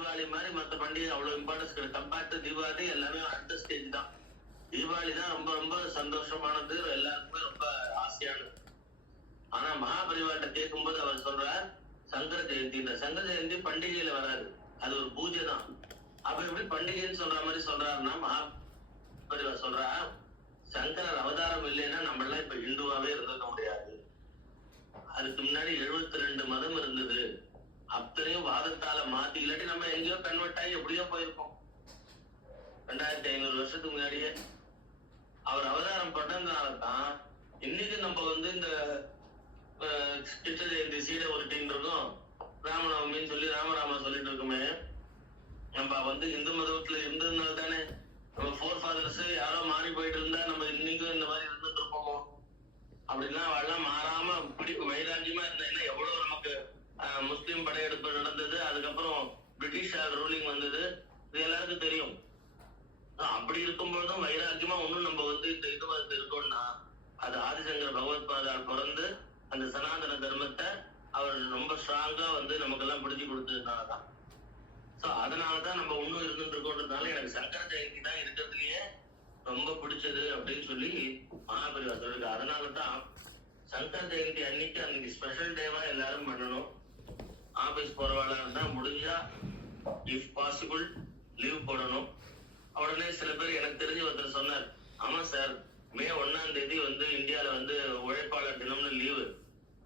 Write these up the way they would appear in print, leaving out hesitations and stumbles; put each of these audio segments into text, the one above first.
தீபாவளி மாதிரி மற்ற பண்டிகை அவ்வளவு இம்பார்ட்டன்ஸ் கிடையாது. கம்பேர்ட் டு தீபாவளி எல்லாமே அடுத்த ஸ்டேஜ் தான். தீபாவளி தான் ரொம்ப ரொம்ப சந்தோஷமானது, எல்லாருக்குமே ரொம்ப ஆசையானது. ஆனா மகாபரிவார்ட்ட கேட்கும்போது அவர் சொல்றார், சங்கர ஜெயந்தி. இந்த சங்கர ஜெயந்தி பண்டிகையில வராது, அது ஒரு பூஜை தான். அப்ப எப்படி பண்டிகைன்னு சொல்ற மாதிரி சொல்றாருன்னா, மகாபரிவார் சொல்றா, சங்கரர் அவதாரம் இல்லைன்னா நம்ம எல்லாம் இப்ப இந்துவாவே இருந்திருக்க முடியாது. அதுக்கு முன்னாடி 72 மதம் இருந்தது, அத்தனையும் வாதத்தால மாத்தி, இல்லாட்டி நம்ம எங்கேயோ கன்வெர்ட் ஆகி எப்படியோ போயிருக்கோம். 2500 வருஷத்துக்கு முன்னாடியே அவர் அவதாரம் பண்ணதுனாலதான் இன்னைக்கு நம்ம இந்த கிருஷ்ண ஜெயந்தி சீடை உருட்டின்னு இருக்கோம், ராமநவமின்னு சொல்லி ராமராம சொல்லிட்டு இருக்குமே. நம்ம இந்து மதத்துல இருந்ததுனால தானே. நம்ம ஃபோர் ஃபாதர்ஸ் யாரோ மாறி போயிட்டு இருந்தா நம்ம இன்னைக்கும் இந்த மாதிரி இருந்துட்டு இருப்போமோ? அப்படின்னா அவெல்லாம் மாறாம வைராக்கியமா இருந்தா எவ்வளவு நமக்கு முஸ்லீம் படையெடுப்பு நடந்தது, அதுக்கப்புறம் பிரிட்டிஷார் ரூலிங் வந்தது, இது எல்லாருக்கும் தெரியும். அப்படி இருக்கும்போதும் வைராக்கியமா ஒண்ணும் நம்ம இந்த இது மதத்தில் இருக்கோம்னா, அது ஆதிசங்கர் பகவத்பாதால் பிறந்து அந்த சனாதன தர்மத்தை அவர் ரொம்ப ஸ்ட்ராங்கா நமக்கு எல்லாம் பிடிச்சு கொடுத்ததுனாலதான். சோ அதனாலதான் நம்ம ஒண்ணும் இருந்துட்டு இருக்கோன்றதுனால எனக்கு சங்கர ஜெயந்தி தான் இருக்கிறதுலயே ரொம்ப பிடிச்சது அப்படின்னு சொல்லி மகாபரிவார் சொல்லுங்க. அதனாலதான் சங்கர ஜெயந்தி அன்னைக்கு ஸ்பெஷல் டேவா எல்லாரும் பண்ணணும். ஆபீஸ் போறவாளா இருந்தா முடிஞ்சா இஃப் பாசிபிள் லீவ் போடணும். உடனே சில பேர் எனக்கு தெரிஞ்சு ஒருத்தர் சொன்னார், ஆமா சார், மே 1ஆம் தேதி இந்தியால உழைப்பாளர் தினம்னு லீவு,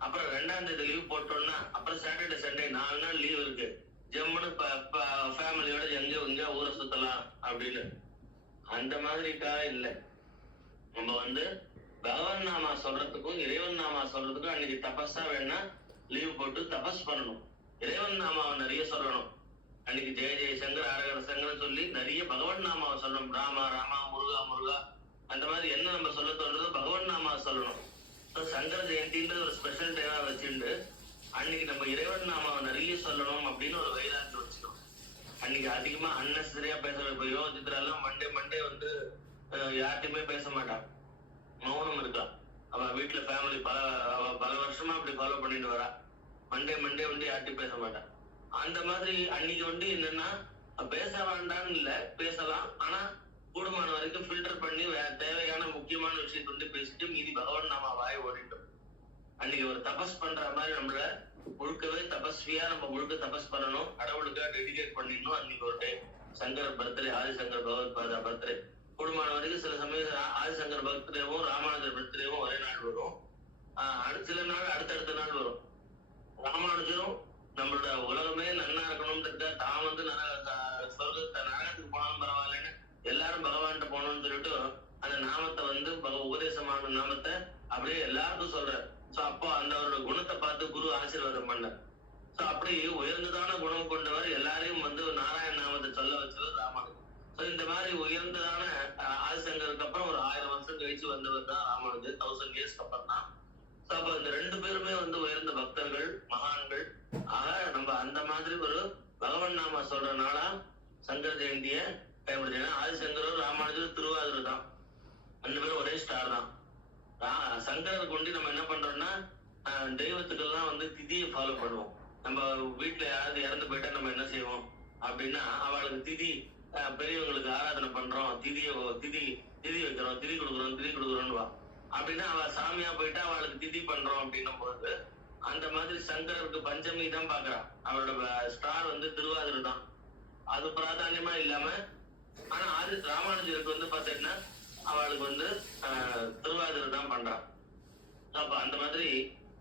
அப்புறம் 2ஆம் தேதி லீவ் போட்டோம்னா அப்புறம் சாட்டர்டே சண்டே 4 நாள் லீவ் இருக்கு, ஜம்முன்னு ஃபேமிலியோட எங்க ஊரை சுத்தலாம் அப்படின்னு. அந்த மாதிரிக்கா இல்ல. நம்ம பகவான் நாமா சொல்றதுக்கும் இறைவன் நாமா சொல்றதுக்கும் அன்னைக்கு தபஸா வேணா லீவ் போட்டு தபஸ் பண்ணணும். இறைவன் நாமாவை நிறைய சொல்லணும். அன்னைக்கு ஜெய ஜெய சங்கர் அரகர சங்கர் சொல்லி நிறைய பகவான் நாமாவை சொல்லணும். ராமா ராமா, முருகா முருகா, அந்த மாதிரி என்ன நம்ம சொல்ல தோன்றதோ பகவான் நாமாவை சொல்லணும். சங்கர ஜெயந்தின்றது ஒரு ஸ்பெஷல் டேவா வச்சுட்டு அன்னைக்கு நம்ம இறைவன் நாமாவை நிறைய சொல்லணும் அப்படின்னு ஒரு வைராக்கியம் வச்சுக்கணும். அன்னைக்கு அதிகமா அன்னெசரியா பேச இப்போ யோசித்திர எல்லாம் மண்டே யார்ட்டையுமே பேச மாட்டான், மௌனம் இருக்கா. அவ வீட்டுல ஃபேமிலி பல வருஷமா அப்படி ஃபாலோ பண்ணிட்டு வரா. மண்டே யார்ட்டையும் பேச மாட்டான். அந்த மாதிரி அன்னைக்கு என்னன்னா பேச வேண்டாம்னு இல்ல, பேசலாம், ஆனா கூடுமான வரைக்கும் ஃபில்டர் பண்ணி தேவையான முக்கியமான விஷயத்த பேசிட்டு மீதி பகவான் நாம வாய் ஓடிட்டோம். அன்னைக்கு ஒரு தபஸ் பண்ற மாதிரி நம்மள முழுக்கவே தபஸ்வியா நம்ம முழுக்க தபஸ் பண்ணணும், கடவுளுக்காக டெடிகேட் பண்ணிடணும். அன்னைக்கு ஒரு time Shankar birthday, Adi Shankar Bhagavatpada birthday, கூடுமான வரைக்கும் சில சமயம் ஆதிசங்கர் பர்த்டேவும் ராமானுஜர் பர்த்டேவும் ஒரே நாள் வரும், சில நாள் அடுத்தடுத்த நாள் வரும். ராமானுஜரும் நம்மளோட உலகமே நன்னா இருக்கணும்ன்றத தான் சொர்க்கத்தை நரகத்துக்கு போனாலும் பரவாயில்லன்னு எல்லாரும் பகவான்கிட்ட போகணும்னு சொல்லிட்டு அந்த நாமத்தை உபதேசமான நாமத்தை அப்படியே எல்லாருக்கும் சொல்ற. சோ அப்போ அவரோட குணத்தை பார்த்து குரு ஆசீர்வாதம் பண்ண. சோ அப்படி உயர்ந்ததான குணம் கொண்டவர் எல்லாரையும் நாராயண நாமத்தை சொல்ல வச்சவர் ராமானுஜர். சோ இந்த மாதிரி உயர்ந்ததான ஆதிசங்கருக்கு அப்புறம் ஒரு 1000 வருஷம் கழிச்சு வந்தவர் தான் ராமானுஜர், 1000 இயர்ஸ்க்கு அப்புறம் தான். சோ அப்ப இந்த 2 பேருமே உயர்ந்த பக்தர்கள், மகான்கள். ஆக நம்ம அந்த மாதிரி ஒரு பகவான் நாம சொல்ற நாளா சங்கர ஜெயந்திய பயன்படுத்தினா, ஆதிசங்கரும் ராமானுஜர் திருவாதிரை தான், 2 பேரும் ஒரே ஸ்டார் தான். சங்கரரை கொண்டு நம்ம என்ன பண்றோம்னா தெய்வத்துக்கெல்லாம் திதியை ஃபாலோ பண்ணுவோம். நம்ம வீட்டுல யாராவது இறந்து போயிட்டா நம்ம என்ன செய்வோம் அப்படின்னா, அவளுக்கு திதி, பெரியவங்களுக்கு ஆராதனை பண்றோம், திதி வைக்கிறோம், திதி கொடுக்குறோம்னு வா அப்படின்னா, அவ சாமியா போயிட்டா அவளுக்கு திதி பண்றோம் அப்படின்னும் போது அந்த மாதிரி சங்கரருக்கு பஞ்சமி தான் பாக்குறான். அவரோட ஸ்டார் திருவாதிரை தான். அது பிராதான்யமா இல்லாம, ஆனா ராமானுஜருக்கு பாத்தீங்கன்னா அவளுக்கு திருவாதிரை தான் பண்றான். அப்ப அந்த மாதிரி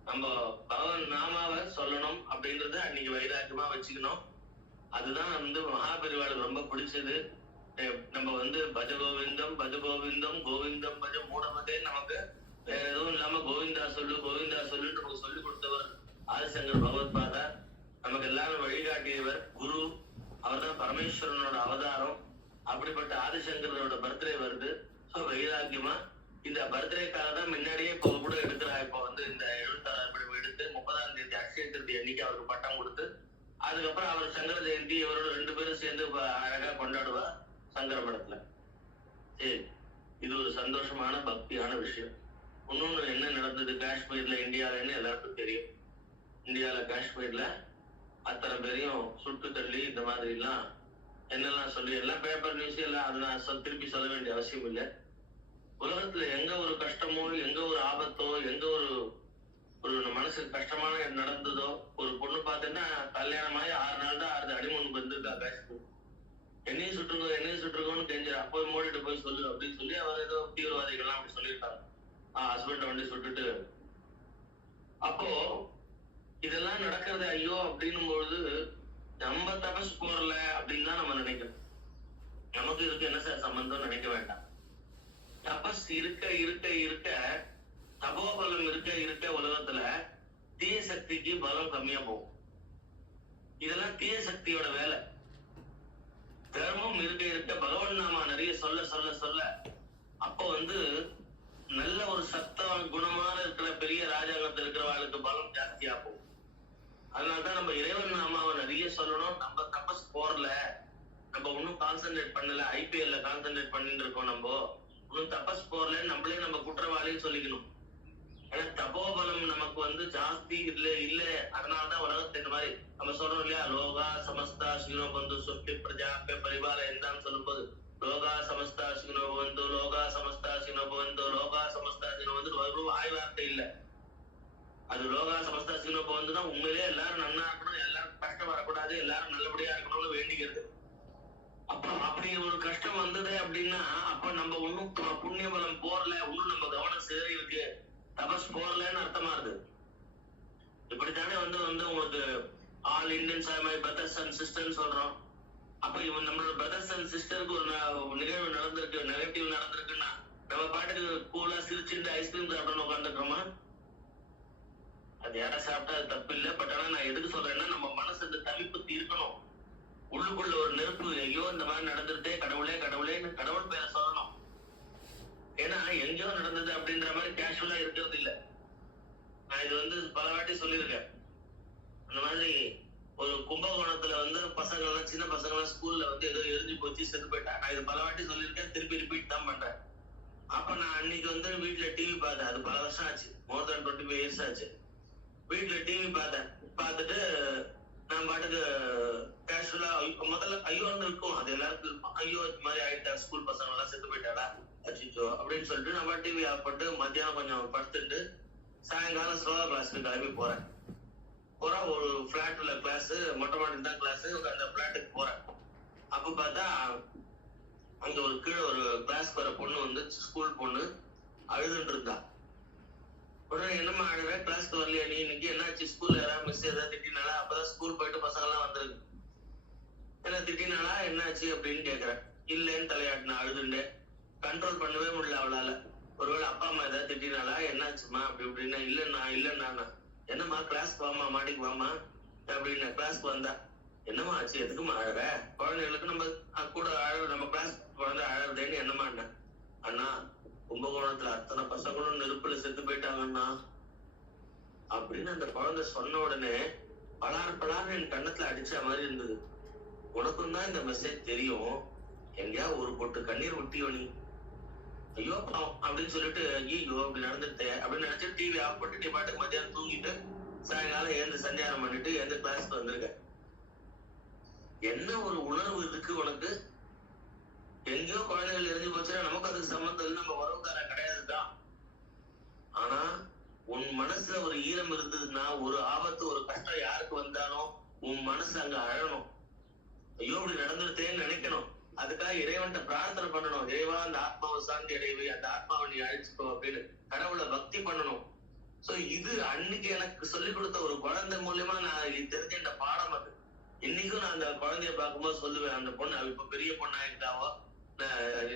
நம்ம பகவான் நாமாவை சொல்லணும் அப்படின்றத அன்னைக்கு வைராக்கியமா வச்சுக்கணும். அதுதான் மகாபெரிவாளுக்கு ரொம்ப பிடிச்சது. நம்ம பஜ கோவிந்தம் கோவிந்தம் பஜ மூடமதே, நமக்கு வேற எதுவும் இல்லாம கோவிந்தா சொல்லுன்னு நமக்கு சொல்லி கொடுத்தவர் ஆதிசங்கர் பகவத்பாதா. நமக்கு எல்லாரும் வழிகாட்டியவர் குரு, அவர் தான் பரமேஸ்வரனோட அவதாரம். அப்படிப்பட்ட ஆதிசங்கரோட பர்த்டே வருது. ஸோ வைராக்கியமா இந்த பர்த்டேக்காக தான் முன்னாடியே இப்போ கூட எடுக்கிறா. இப்போ இந்த 76 படிப்பு எடுத்து 30ஆம் தேதி அக்ஷய திருதி அன்னைக்கு அவருக்கு பட்டம் கொடுத்து, அதுக்கப்புறம் அவர் சங்கர ஜெயந்தி இவரோட 2 பேரும் சேர்ந்து அழகா கொண்டாடுவா சங்கர படத்துல. சரி, இது ஒரு சந்தோஷமான பக்தியான விஷயம். இன்னொன்னு என்ன நடந்தது காஷ்மீர்ல, இந்தியாவிலன்னு எல்லாருக்கும் தெரியும். இந்தியாவில காஷ்மீர்ல அத்தனை பேரையும் சுட்டு தள்ளி இந்த மாதிரி எல்லாம் என்னெல்லாம் சொல்லி எல்லாம் பேப்பர் நியூஸ் எல்லாம் அதை நான் திருப்பி சொல்ல வேண்டிய அவசியம் இல்லை. உலகத்துல எங்க ஒரு கஷ்டமோ, எங்க ஒரு ஆபத்தோ, எங்க ஒரு ஒரு மனசுக்கு கஷ்டமான நடந்ததோ, ஒரு பொண்ணு பார்த்தேன்னா கல்யாணமாயி 6 நாள் தான் ஆறுது, அடிமனுக்கு வந்திருக்கா காஷ்மீர். என்னையும் சுட்டுருக்கோன்னு கெஞ்சிரா, போய் மூடிட்டு போய் சொல்லு அப்படின்னு சொல்லி அவர் ஏதோ தீவிரவாதிகள்லாம் அப்படி சொல்லியிருக்காங்க. ஹஸ்பண்ட வண்டி சுட்டுட்டு. அப்போ இதெல்லாம் நடக்கிறது ஐயோ அப்படின்னும் பொழுது நம்ம தபஸ் போறல அப்படின்னு தான் நம்ம நினைக்கணும். நமக்கு இதுக்கு என்ன சார் சம்பந்தம் நினைக்க வேண்டாம். தபஸ் இருக்க இருக்க இருக்க, தபோபலம் இருக்க இருக்க உலகத்துல தீய சக்திக்கு பலம் கம்மியா போகும். இதெல்லாம் தீய சக்தியோட வேலை. தர்மம் இருக்க இருக்க பகவான் நாமா நிறைய சொல்ல சொல்ல சொல்ல அப்போ நல்ல ஒரு சத்தம் குணமான இருக்கிற பெரிய ராஜாங்கத்தில் இருக்கிறவர்களுக்கு பலம் ஜாஸ்தியா போகும். அதனாலதான் நம்ம இறைவன் நாமாவை நிறைய சொல்லணும். நம்ம தபஸ் போறல, நம்ம ஒன்னும் கான்சென்ட்ரேட் பண்ணல, ஐபிஎல்ல கான்சென்ட்ரேட் பண்ணிட்டு இருக்கோம். நம்ம ஒன்னும் தபஸ் போறல, நம்மளே நம்ம குற்றவாளின்னு சொல்லிக்கணும். ஏன்னா தபோபலம் நமக்கு ஜாஸ்தி இல்ல. அதனாலதான் உலகத்தை இந்த மாதிரி நம்ம சொல்றோம் இல்லையா, லோகா சமஸ்தா சினோ பந்து சொப்பி பிரஜா பரிவார எந்தான்னு சொல்லும் போது லோகா சமஸ்தா சினோ பந்து, லோகா சமஸ்தா சினோ பந்து, லோகா சமஸ்தா சினோ வந்து ஒரு வாய் வார்த்தை இல்ல. அது லோகா சமஸ்தா சினோ பந்துனா உண்மையிலே எல்லாரும் நன்னா இருக்கணும், எல்லாரும் கஷ்டம் வரக்கூடாது, எல்லாரும் நல்லபடியா இருக்கணும்னு வேண்டிக்கிறது. அப்ப அப்படி ஒரு கஷ்டம் வந்தது அப்படின்னா அப்ப நம்ம ஒன்னும் புண்ணிய பலம் போறல, ஒன்னும் நம்ம கவனம் சேரி இருக்கு, தபஸ் போறலன்னு அர்த்தமா இருக்கு. இப்படித்தானே உங்களுக்கு all Indians are my brothers and sisters சொல்றோம். அப்ப இவன் நம்மளோட பிரதர்ஸ் அண்ட் சிஸ்டருக்கு ஒரு நிகழ்வு நடந்திருக்கு, நெகட்டிவ் நடந்திருக்குன்னா நம்ம பாட்டுக்கு கூலா சிரிச்சுட்டு ஐஸ்கிரீம் சாப்பிடணும் உட்காந்துக்கிறோமா? அது யாரா சாப்பிட்டா அது தப்பு இல்லை. பட் ஆனா நான் எதுக்கு சொல்றேன்னா, நம்ம மனசு இந்த தவிப்பு இருக்கணும். உள்ளுக்குள்ள ஒரு நெருப்பு, ஐயோ இந்த மாதிரி நடந்துட்டே, கடவுளே கடவுளேன்னு கடவுள் பேரை சொல்லணும். ஏன்னா எங்கேயோ நடந்தது அப்படின்ற மாதிரி கேஷுவலா இருக்கிறது இல்ல. நான் இது பல வாட்டி சொல்லியிருக்கேன். அந்த மாதிரி ஒரு கும்பகோணத்துல பசங்க எல்லாம், சின்ன பசங்க எல்லாம் ஸ்கூல்ல ஏதோ எரிஞ்சு போச்சு, செத்து போயிட்டா. நான் இது பல வாட்டி சொல்லியிருக்கேன், திருப்பி ரிப்பீட் தான் பண்றேன். அப்ப நான் அன்னைக்கு வீட்டுல டிவி பார்த்தேன். அது பல வருஷம் ஆச்சு, மோர் தென் 25 years ஆச்சு. வீட்டுல டிவி பார்த்தேன். பார்த்துட்டு நான் பாட்டுக்கு கேஷுவலா முதல்ல ஐயோன்னு இருக்கும், அது எல்லாருக்கும் இருக்கும். ஐயோ இது மாதிரி ஆயிட்டா, ஸ்கூல் பசங்க எல்லாம் செத்து போயிட்டாடா, அச்சிச்சோ அப்படின்னு சொல்லிட்டு நம்ம டிவி ஆஃப் பண்ணிட்டு மத்தியானம் கொஞ்சம் படுத்துட்டு சாயங்காலம் ஸ்லோகா கிளாஸ்க்கு கிளம்பி போறேன். ஒரு பிளாட்ல கிளாஸ், மொட்டை மாடி தான் கிளாஸ், அந்த பிளாட்டுக்கு போறேன். அப்ப பார்த்தா அங்க ஒரு கீழே ஒரு கிளாஸ்க்கு வர பொண்ணு ஸ்கூல் பொண்ணு அழுதுட்டு இருந்தா. உடனே என்னம்மா அழுத, கிளாஸ்க்கு வரலையா நீ இன்னைக்கு, என்னாச்சு, ஸ்கூல்ல யாராவது மிஸ் ஏதாவது திட்டினாலா? அப்பதான் ஸ்கூல் போயிட்டு பசங்க எல்லாம் வந்திருக்கு. என்ன திட்டினாலா, என்னாச்சு அப்படின்னு கேக்குறேன். இல்லன்னு தலையாட்டினா அழுதுண்டு. கண்ட்ரோல் பண்ணவே முடியல அவளால. ஒருவேளை அப்பா அம்மா ஏதாவது திட்டினாலா, என்னாச்சுமா அப்படி இப்படின்னா, இல்லன்னா என்னம்மா கிளாஸ்க்கு வாமா, மாடிக்கு வாமா அப்படின்னு. கிளாஸ்க்கு வந்தா, என்னம்மா ஆச்சு, எதுக்குமா அழற, குழந்தைகளுக்கு நம்ம கூட நம்ம கிளாஸ் குழந்தை அழறதேன்னு என்னம்மா என்ன. அண்ணா கும்பகோணத்துல அத்தனை பசங்களும் நெருப்புல செத்து போயிட்டாங்கண்ணா அப்படின்னு அந்த குழந்தை சொன்ன உடனே பலார் என் கண்ணத்துல அடிச்ச மாதிரி இருந்தது. உனக்கும் தான் இந்த மெசேஜ் தெரியும், எங்கேயா ஒரு பொட்டு கண்ணீர் விட்டியோ நீ, ஐயோ அப்படின்னு சொல்லிட்டு ஐயோ அப்படி நடந்துட்டு அப்படின்னு நினைச்சு டிவி ஆஃப் பண்ணிட்டு நீ பாட்டுக்கு மத்தியானம் தூங்கிட்டு சாயங்காலம் எழுந்து சஞ்சாரம் பண்ணிட்டு எந்த கிளாஸ்க்கு வந்திருக்க. என்ன ஒரு உணர்வு இருக்கு உனக்கு? எங்கேயோ குழந்தைகள் எரிஞ்சு போச்சுன்னா நமக்கு அதுக்கு சம்பந்தம் இல்லை, நம்ம உறவுக்கார கிடையாதுதான். ஆனா உன் மனசுல ஒரு ஈரம் இருந்ததுன்னா, ஒரு ஆபத்து ஒரு கஷ்டம் யாருக்கு வந்தாலும் உன் மனசு அங்க அழணும், ஐயோ இப்படி நடந்துருத்தேன்னு நினைக்கணும். அதுக்காக இறைவன்கிட்ட பிரார்த்தனை பண்ணணும், இறைவா அந்த ஆத்மாவை சாந்தி அடைவி, அந்த ஆத்மாவை நீ அழிச்சுக்கோ அப்படின்னு கடவுளை பக்தி பண்ணணும். சோ இது அன்னைக்கு எனக்கு சொல்லிக் கொடுத்த ஒரு குழந்தை மூலியமா நான் தெரிஞ்ச பாடம் அது. இன்னைக்கும் நான் அந்த குழந்தைய பார்க்கும்போது சொல்லுவேன், அந்த பொண்ணு இப்ப பெரிய பொண்ணா இருந்தாவோ,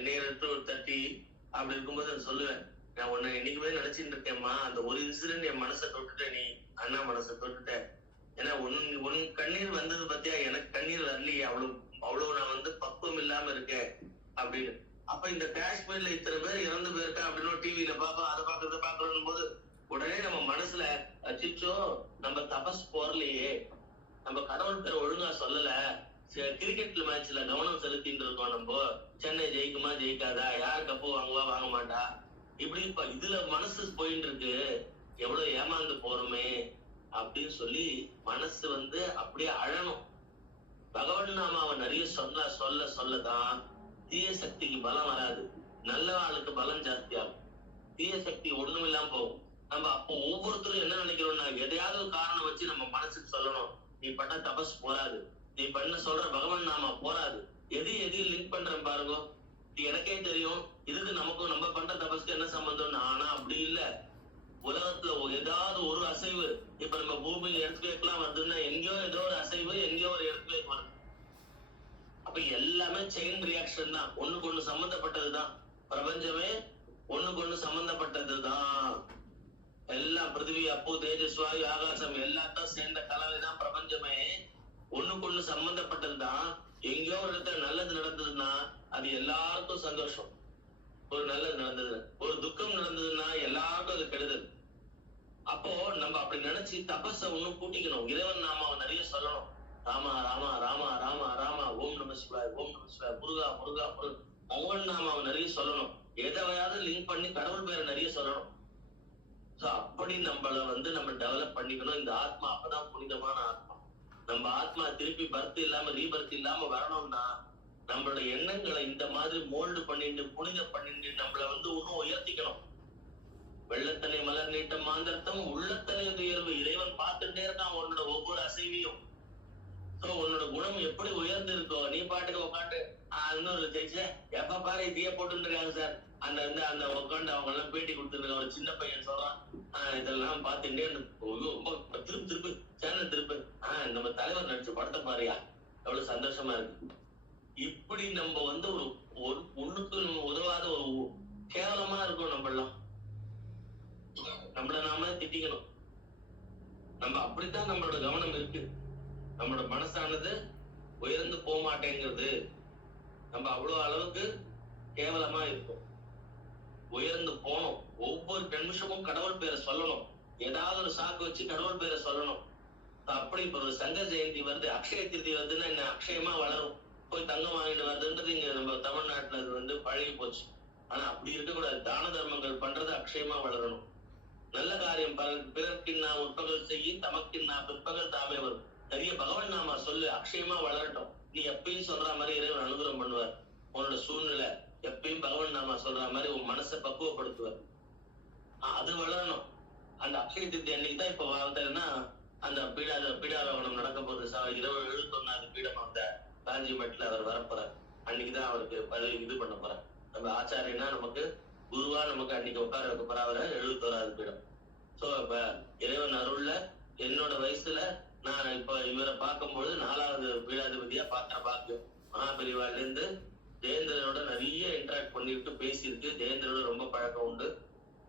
நேரத்து ஒரு 30 அப்படி இருக்கும்போது அதை சொல்லுவேன், நான் உன்னை என்னைக்குமே நினைச்சுட்டு இருக்கேன்மா, அந்த ஒரு இன்சிடென்ட் என் மனசை தொட்டுட்ட, நீ அண்ணா மனசை தொட்டுட்ட. ஏன்னா உன் கண்ணீர் வந்தது பத்தியா, எனக்கு கண்ணீர் வரலையே, அவ்வளவு நான் பக்குவம் இல்லாம இருக்கேன் அப்படின்னு. அப்ப இந்த காஷ்மீர்ல இத்தனை பேர் இறந்து போயிருக்கா அப்படின்னு டிவியில பாப்போம், அதை பாக்குறத பாக்குறோம் போது உடனே நம்ம மனசுல அச்சிச்சோ நம்ம தபஸ் போறலையே, நம்ம கடவுள் பேரை ஒழுங்கா சொல்லல, கிரிக்கெட்ல மேட்ச்ல கவனம் செலுத்திட்டு இருக்கோம், நம்ம சென்னை ஜெயிக்குமா ஜெயிக்காதா, யார் கப்பு வாங்குவா வாங்க மாட்டா, இப்படி இதுல மனசு போயிட்டு இருக்கு, எவ்வளவு ஏமாந்து போறோமே அப்படின்னு சொல்லி மனசு அப்படியே அழணும். பகவன் நாமாவை நிறைய சொல்லதான் தீய சக்திக்கு பலம் வராது, நல்ல ஆளுக்கு பலம் ஜாஸ்தியாகும். தீய சக்தி ஒண்ணும் இல்லாம போகும். நம்ம அப்போ ஒவ்வொருத்தரும் என்ன நினைக்கிறோம்னா, எதையாவது ஒரு காரணம் வச்சு நம்ம மனசுக்கு சொல்லணும், நீ பண்ண தபஸ் போராது, நீ பண்ண சொல்ற பகவன் நாமா போராது, எதையும் லிங்க் பண்றேன் பாருங்க. எனக்கே தெரியும் இதுக்கு நமக்கும் நம்ம பண்ற தபஸ்க்கு என்ன சம்பந்தம். ஆனா அப்படி இல்ல. உலகத்துல ஏதாவது ஒரு அசைவு, இப்ப நம்ம பூமியில எர்த்குவேக்லாம் வருதுன்னா எங்கேயோ ஏதோ ஒரு அசைவு, எங்கேயோ ஒரு எர்த்குவேக் வருது. அப்ப எல்லாமே செயின் ரியாக்ஷன் தான், ஒண்ணுக்கு ஒண்ணு சம்பந்தப்பட்டதுதான். பிரபஞ்சமே ஒண்ணுக்கு ஒண்ணு சம்பந்தப்பட்டதுதான். எல்லாம் பிருத்திவி, அப்பு, தேஜஸ், வாயு, ஆகாசம் எல்லாத்தையும் சேர்ந்த கலவைதான் பிரபஞ்சமே. ஒண்ணுக்கு ஒண்ணு சம்பந்தப்பட்டதுதான். எங்கேயோ ஒரு இடத்துல நல்லது நடந்ததுன்னா அது எல்லாருக்கும் சந்தோஷம். ஒரு நல்லது நடந்தது, ஒரு துக்கம் நடந்ததுன்னா எல்லாருக்கும் அது கெடுதல். அப்போ நம்ம அப்படி நினைச்சு தபஸ ஒண்ணும் கூட்டிக்கணும். இறைவன் நாமாவை நிறைய சொல்லணும். ராமா ராமா ராமா ராமா ராமா, ஓம் நம சிவாய், ஓம் நம சிவாய், முருகா முருகா முருகா. பகவன் நாமாவை நிறைய சொல்லணும். எதையாவது லிங்க் பண்ணி கடவுள் பேரை நிறைய சொல்லணும். சோ அப்படி நம்மள நம்ம டெவலப் பண்ணிக்கணும். இந்த ஆத்மா அப்பதான் புனிதமான ஆத்மா. நம்ம ஆத்மா திருப்பி பர்த் இல்லாம ரீபர்த் இல்லாம வரணும்னா நம்மளோட எண்ணங்களை இந்த மாதிரி மோல்டு பண்ணிட்டு புனித பண்ணிட்டு நம்மள இன்னும் உயர்த்திக்கணும். வெள்ளத்தனை மலர் நீட்டம் மாந்தர்த்தம் உள்ளத்தனை உயர்வு. இறைவன் பார்த்துட்டே இருக்கான் உன்னோட ஒவ்வொரு அசைவியும். சோ உன்னோட குணம் எப்படி உயர்ந்து இருக்கோ, நீ பாட்டுக்கு உட்காந்து இன்னொரு ஜெயிச்ச எப்ப பாரு இதையே போட்டு இருக்காங்க சார், அந்த உட்காந்து அவங்க எல்லாம் பேட்டி கொடுத்துருக்க ஒரு சின்ன பையன் சொல்றான், இதெல்லாம் பார்த்துட்டே திருப்பு சேனல் திருப்பு, நம்ம தலைவர் நடிச்ச படத்தை பாருயா எவ்வளவு சந்தோஷமா இருக்கு. இப்படி நம்ம ஒரு ஒண்ணுக்கு உதவாத ஒரு கேவலமா இருக்கும். நம்மள நாம திட்டிக்கணும். நம்ம அப்படித்தான் நம்மளோட கவனம் இருக்கு. நம்மளோட மனசானது உயர்ந்து போக மாட்டேங்கிறது. நம்ம அவ்வளவு அளவுக்கு கேவலமா இருக்கும். உயர்ந்து போனோம். ஒவ்வொரு நிமிஷமும் கடவுள் பேரை சொல்லணும். ஏதாவது ஒரு சாக்கு வச்சு கடவுள் பேரை சொல்லணும். அப்படி இப்ப ஒரு சங்க ஜெயந்தி வருது, அக்ஷய திருதி வருதுன்னா என்ன, அக்ஷயமா வளரும். போய் தங்கம் வாங்கிட்டு வருதுன்றது இங்க நம்ம தமிழ்நாட்டுல அது பழகி போச்சு. ஆனா அப்படி இருக்கக்கூடாது. தான தர்மங்கள் பண்றது அக்ஷயமா வளரணும். நல்ல காரியம் பிறர்க்கின்னா உட்பகல் செய்யி தமக்கின்னா பிற்பகல் தாமே வரும். நிறைய பகவன் நாமா சொல்லு, அக்ஷயமா வளரட்டும். நீ எப்பயும் சொல்ற மாதிரி இறைவன் அனுகிரகம் பண்ணுவார். உன்னோட சூழ்நிலை எப்பயும் பகவன் நாமா சொல்ற மாதிரி உன் மனசை பக்குவப்படுத்துவார். அது வளரணும். அந்த அக்ஷய திருத்தி அன்னைக்கு தான் இப்ப பார்த்தேன்னா அந்த பீடாரோகணம் நடக்க போகுது. 71வது பீடம் அந்த காஞ்சிமட்டில் அவர் வரப்போறார். அன்னைக்குதான் அவருக்கு பதவி இது பண்ண போறார். நம்ம ஆச்சாரியனா நமக்கு குருவா நமக்கு அன்னைக்கு உட்கார வைக்க போற அவரை 71வது பீடம். சோ இப்ப இறைவன் அருள்ல என்னோட வயசுல நான் இப்ப இவரை பார்க்கும்போது 4வது பீடாதிபதியா பாக்குற பாக்கியம். மகாபெரிவாள்ல இருந்து ஜெயேந்திரனோட நிறைய இன்டராக்ட் பண்ணிட்டு பேசியிருக்கு. ஜெயேந்திரனோட ரொம்ப பழக்கம் உண்டு.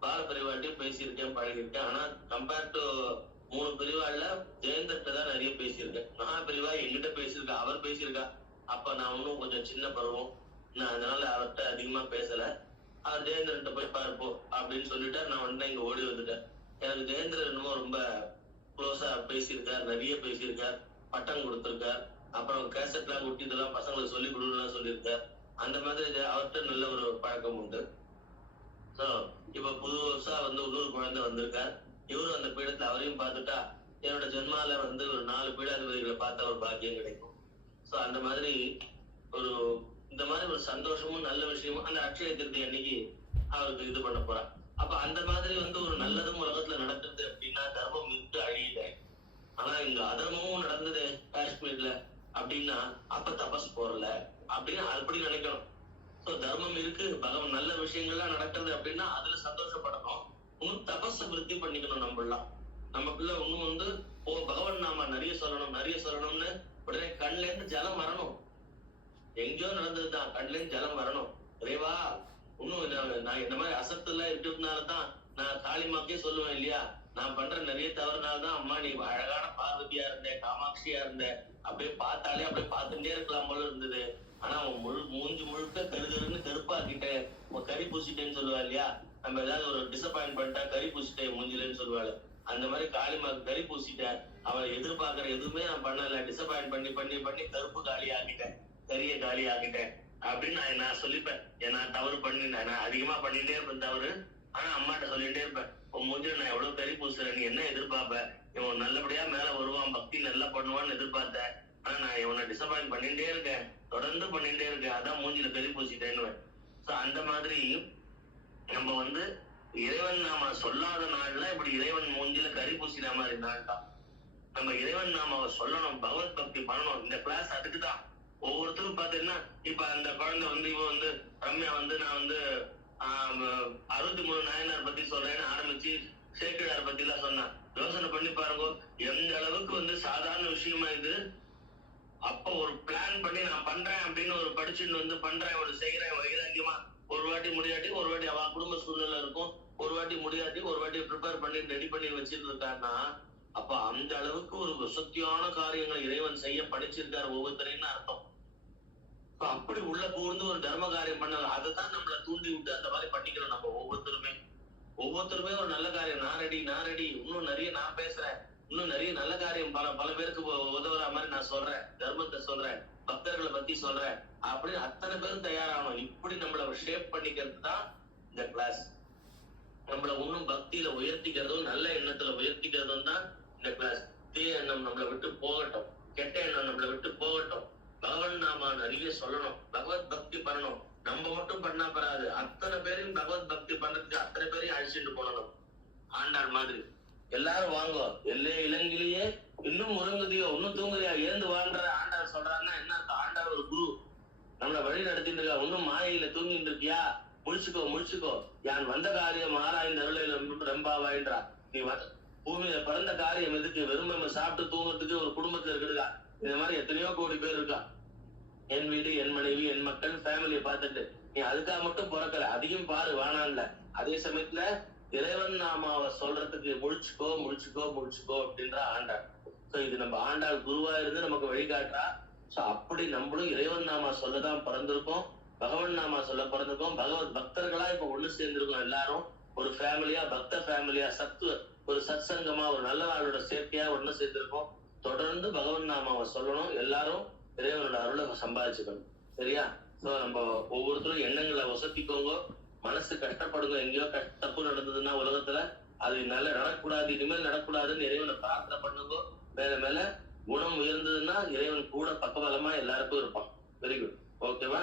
பாலபெரிவாள்டையும் பேசியிருக்கேன், பழகிருக்கேன். ஆனா கம்பேர் டு 3 பிரிவாள்ல ஜெயேந்திரன் தான் நிறைய பேசியிருக்கேன். மகாபெரிவா என்கிட்ட பேசியிருக்கா, அவர் பேசியிருக்கா. அப்ப நான் இன்னும் கொஞ்சம் சின்ன பருவம், நான் அதனால அவர்கிட்ட அதிகமா பேசல. அவர் ஜெயேந்திரன் போய் பார்ப்போம் அப்படின்னு சொல்லிட்டு நான் இங்க ஓடி வந்துட்டேன். எனக்கு ஜெயேந்திரன் இன்னமும் ரொம்ப க்ளோஸா பேசியிருக்கார், நிறைய பேசியிருக்கார், பட்டம் கொடுத்திருக்கார். அப்புறம் கேசட் எல்லாம் குட்டி இதெல்லாம் பசங்களுக்கு சொல்லி கொடுக்கலாம் சொல்லியிருக்கார். அந்த மாதிரி அவர்கிட்ட நல்ல ஒரு பழக்கம் உண்டு. சோ இப்ப புதுசா இன்னொரு குழந்தை வந்திருக்கார். இவரும் அந்த பீடத்துல அவரையும் பார்த்துட்டா என்னோட ஜென்மால ஒரு 4 பீடாதிபதிகளை பார்த்த ஒரு பாக்கியம் கிடைக்கும். சோ அந்த மாதிரி இந்த மாதிரி ஒரு சந்தோஷமும் நல்ல விஷயமும் அந்த அக்ஷய திருதி அன்னைக்கு அவருக்கு இது பண்ண போறார். அப்ப அந்த மாதிரி ஒரு நல்லதும் உலகத்துல நடக்குது அப்படின்னா தர்மம் விட்டு அழியுது. ஆனா இங்க அதர்மமும் நடந்தது காஷ்மீர்ல அப்படின்னா அப்ப தபஸ் போறல அப்படின்னு அப்படி நினைக்கணும். சோ தர்மம் இருக்கு, பகவான் நல்ல விஷயங்கள்லாம் நடக்குது அப்படின்னா அதுல சந்தோஷப்படணும். இன்னும் தபஸ விருத்தி பண்ணிக்கணும். நமக்குள்ள இன்னும் பகவான் நாம நிறைய சொல்லணும்னு உடனே கண்ல இருந்து ஜலம் வரணும். எங்கேயோ நடந்ததுதான், கண்ல இருந்து ஜலம் வரணும். இறைவா இன்னும் நான் இந்த மாதிரி அசத்து எல்லாம் இருக்கிறதுனாலதான் நான் காளிமாக்கே சொல்லுவேன் இல்லையா, நான் பண்ற நிறைய தவறுனால்தான் அம்மா நீ அழகான பார்வதியா இருந்த, காமாட்சியா இருந்த, அப்படியே பார்த்தாலே அப்படியே பார்த்துட்டே இருக்கலாம் போல இருந்தது. ஆனா அவன் மூஞ்சி முழுக்க கருகருன்னு கருப்பாக்கிட்ட, கறி பூசிட்டேன்னு சொல்லுவா இல்லையா, நம்ம ஏதாவது ஒரு டிசப்பாயிண்ட் பண்ணிட்டா கறி பூசிட்டேன் மூஞ்சிலன்னு சொல்லுவாள். அந்த மாதிரி காளிமாக்கு கறி பூசிட்டேன், அவளை எதிர்பார்க்கற எதுவுமே நான் பண்ணல, டிசப்பாயிண்ட் பண்ணி பண்ணி பண்ணி கருப்பு காலி ஆக்கிட்டேன், கறியை காலி ஆக்கிட்டேன் அப்படின்னு நான் சொல்லிப்பேன். நான் தவறு பண்ணிட்டேன், நான் அதிகமா பண்ணிட்டே இருப்பேன் தவறு. ஆனா அம்மாட்ட சொல்லிட்டே இருப்பேன், உன் மூஞ்சில நான் எவ்வளவு கறி பூசுறேன், நீ என்ன எதிர்பார்ப்ப, இவன் நல்லபடியா மேல வருவான், பக்தி நல்லா பண்ணுவான்னு எதிர்பார்த்தேன். ஆனா நான் இவனை டிசப்பாயிண்ட் பண்ணிட்டே இருக்கேன், தொடர்ந்து பண்ணிட்டே இருக்கேன், அதான் மூஞ்சில கறி பூசிட்டேன்னு. சோ அந்த மாதிரி நம்ம வந்து இறைவன் நாம சொல்லாத நாள்ல இப்படி இறைவன் மூஞ்சில கறி பூசின மாதிரி நாள் தான். நம்ம இறைவன் நாம சொல்லணும், பகவத் பக்தி பண்ணணும். இந்த கிளாஸ் அதுக்குதான். ஒவ்வொருத்தரும் பாத்தீங்கன்னா, இப்ப அந்த குழந்தை வந்து இவ வந்து ரம்யா வந்து நான் வந்து 63 நாயனார் பத்தி சொல்றேன்னு ஆரம்பிச்சு சேக்கிழார் பத்தி எல்லாம் சொன்னான். யோசனை பண்ணி பாருங்க, எந்த அளவுக்கு வந்து சாதாரண விஷயமா இது. அப்ப ஒரு பிளான் பண்ணி நான் பண்றேன் அப்படின்னு ஒரு படிச்சுட்டு வந்து பண்றேன், ஒரு செய்யறேன் வைராக்கியமா. ஒரு வாட்டி முடியாட்டி ஒரு வாட்டி அவ குடும்ப சூழ்நிலை இருக்கும், ஒரு வாட்டி முடியாட்டி ஒரு வாட்டி ப்ரிப்பேர் பண்ணி ரெடி பண்ணி வச்சிட்டு இருக்காருன்னா, அப்ப அந்த அளவுக்கு ஒரு வசத்தியான காரியங்களை இறைவன் செய்ய படிச்சிருக்காரு ஒவ்வொருத்தரையும் அர்த்தம். அப்படி உள்ள புகுந்து ஒரு தர்ம காரியம் பண்ண அதைத்தான் நம்மள தூண்டி விட்டு அந்த மாதிரி பண்ணிக்கிறோம். நம்ம ஒவ்வொருத்தருமே ஒரு நல்ல காரியம், நான் ரெடி, இன்னும் நிறைய நான் பேசுறேன், இன்னும் நிறைய நல்ல காரியம் பல பேருக்கு உதவுற மாதிரி நான் சொல்றேன், தர்மத்தை சொல்றேன், பக்தர்களை பத்தி சொல்றேன் அப்படின்னு அத்தனை பேரும் தயாராகணும். இப்படி நம்மள ஷேப் பண்ணிக்கிறது தான் இந்த கிளாஸ். நம்மள இன்னும் பக்தியில உயர்த்திக்கிறதும் நல்ல எண்ணத்துல உயர்த்திக்கிறதும் தான் இந்த கிளாஸ். தீய எண்ணம் நம்மளை விட்டு போகட்டும், கெட்ட எண்ணம் நம்மளை விட்டு போகட்டும். பகவன் நாம நிறைய சொல்லணும், பகவத் பக்தி பண்ணணும். நம்ம மட்டும் பண்ணா பராது, அத்தனை பேரையும் பகவத் பக்தி பண்றதுக்கு அத்தனை பேரையும் அழிச்சுட்டு போனோம். ஆண்டாள் மாதிரி எல்லாரும் வாங்கோ, இலங்கையிலேயே இன்னும் உறங்குதியோ, இன்னும் தூங்குதியா, ஏந்து வாழ்ற ஆண்டாள் சொல்றான்னா என்ன அர்த்தம்? ஆண்டாள் ஒரு குரு நம்மளை வழி நடத்திட்டு இருக்கா. இன்னும் மாயையில தூங்கிட்டு இருக்கியா? முடிச்சுக்கோ. யான் வந்த காரியம் ஆராய்ந்த அருளையில ரெம்பாவாயின்றா. நீ பூமியில பிறந்த காரியம் எதுக்கு? வெறும் நம்ம சாப்பிட்டு தூங்குறதுக்கு ஒரு குடும்பத்துல இருக்குதுக்கா. இந்த மாதிரி எத்தனையோ கோடி பேர் இருக்கா. என் வீடு, என் மனைவி, என் மக்கள், ஃபேமிலியை பார்த்துட்டு நீ அதுக்காக மட்டும் பிறக்கல, அதையும் பாரு வானான்ல. அதே சமயத்துல இறைவன் நாமாவை சொல்றதுக்கு முடிச்சுக்கோ அப்படின்ற ஆண்டாள். சோ இது நம்ம ஆண்டாள் குருவா இருந்து நமக்கு வழிகாட்டுறா. சோ அப்படி நம்மளும் இறைவன் நாமா சொல்லதான் பிறந்திருக்கோம், பகவன் நாமா சொல்ல பிறந்திருக்கோம். பகவத் பக்தர்களா இப்ப ஒண்ணு சேர்ந்திருக்கோம். எல்லாரும் ஒரு ஃபேமிலியா, பக்த ஃபேமிலியா, ஒரு சத்சங்கமா, ஒரு நல்ல நாளோட சேர்க்கையா ஒண்ணு சேர்ந்திருக்கோம். தொடர்ந்து பகவன் நாமாவை சொல்லணும், எல்லாரும் இறைவனோட அருளை சம்பாதிச்சுக்கணும். சரியா? சோ நம்ம ஒவ்வொருத்தரும் எண்ணங்களை வசதிக்கோங்க, மனசு கஷ்டப்படுங்க. எங்கேயோ தப்பு நடந்ததுன்னா உலகத்துல அது நல்லா நடக்கூடாது, இனிமேல் நடக்கூடாதுன்னு இறைவனை பிரார்த்தனை பண்ணுங்க. மேல குணம் உயர்ந்ததுன்னா இறைவன் கூட பக்கபலமா எல்லாருக்கும் இருப்பான். Very good. ஓகேவா?